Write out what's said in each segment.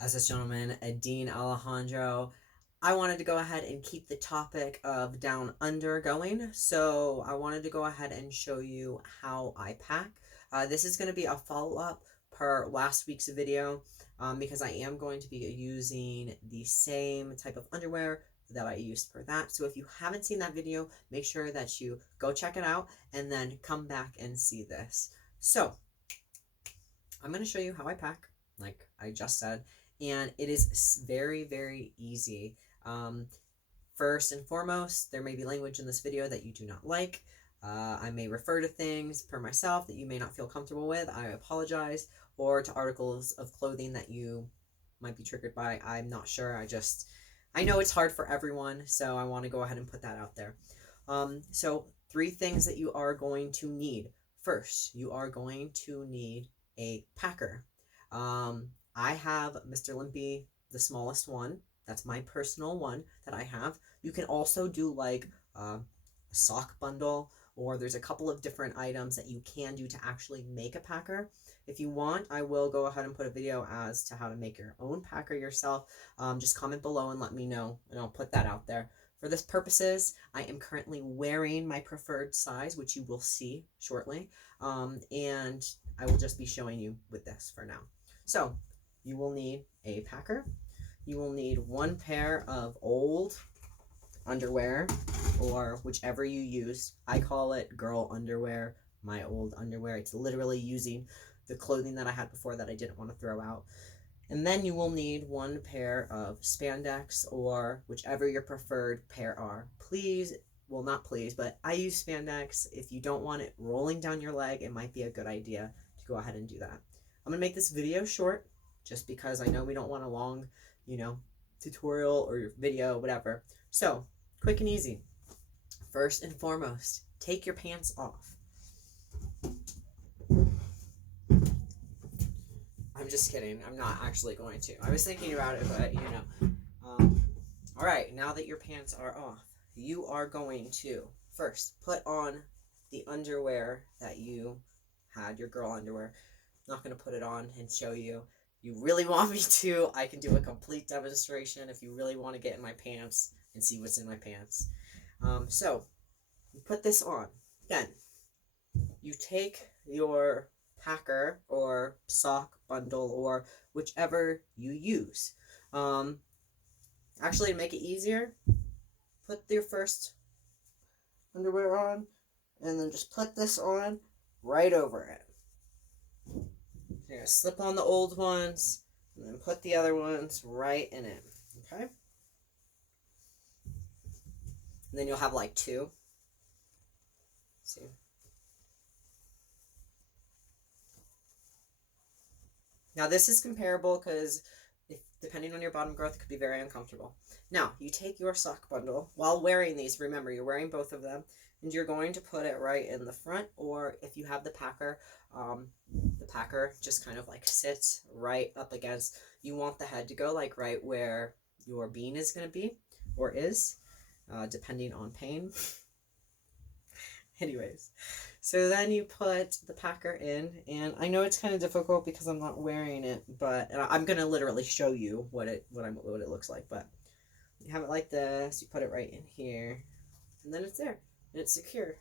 as this gentleman, Dean Alejandro, I wanted to go ahead and keep the topic of down under going. So I wanted to go ahead and show you how I pack. This is going to be a follow-up per last week's video because I am going to be using the same type of underwear that I used for that. So if you haven't seen that video, make sure that you go check it out and then come back and see this. So I'm going to show you how I pack, like I just said, and it is very, very easy. First and foremost, there may be language in this video that you do not like. I may refer to things per myself that you may not feel comfortable with. I apologize. Or to articles of clothing that you might be triggered by. I'm not sure. I know it's hard for everyone, so I want to go ahead and put that out there. So 3 things that you are going to need. First, you are going to need a packer. I have Mr. Limpy, the smallest one. That's my personal one that I have. You can also do like a sock bundle, or there's a couple of different items that you can do to actually make a packer. If you want, I will go ahead and put a video as to how to make your own packer yourself. Just comment below and let me know, and I'll put that out there. For this purposes, I am currently wearing my preferred size, which you will see shortly, and I will just be showing you with this for now. So you will need a packer. You will need 1 pair of old underwear, or whichever you use. I call it girl underwear, my old underwear. It's literally using the clothing that I had before that I didn't want to throw out. And then you will need 1 pair of spandex, or whichever your preferred pair are. Please, well, not please, but I use spandex. If you don't want it rolling down your leg, it might be a good idea to go ahead and do that. I'm going to make this video short just because I know we don't want a long, tutorial or video, whatever. So, quick and easy. First and foremost, take your pants off. I'm just kidding. I'm not actually going to. I was thinking about it, but all right, now that your pants are off, you are going to first put on the underwear that you had, your girl underwear. I'm not going to put it on and show you. You really want me to, I can do a complete demonstration if you really want to get in my pants and see what's in my pants. So, you put this on. Then, you take your packer or sock bundle or whichever you use. Actually, to make it easier, put your first underwear on and then just put this on right over it. You're going to slip on the old ones and then put the other ones right in it. Okay? And then you'll have like 2. See? Now this is comparable because depending on your bottom growth, it could be very uncomfortable. Now, you take your sock bundle while wearing these. Remember, you're wearing both of them. And you're going to put it right in the front, or if you have the packer just kind of like sits right up against. You want the head to go like right where your bean is going to be, or is, depending on pain. Anyways, so then you put the packer in, and I know it's kind of difficult because I'm not wearing it, but I'm going to literally show you what it looks like. But you have it like this, you put it right in here, and then it's there. And it's secure.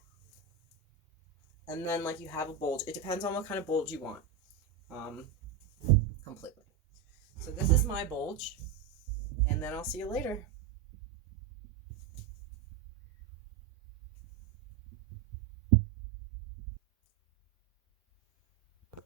And then like you have a bulge. It depends on what kind of bulge you want. Completely. So this is my bulge. And then I'll see you later.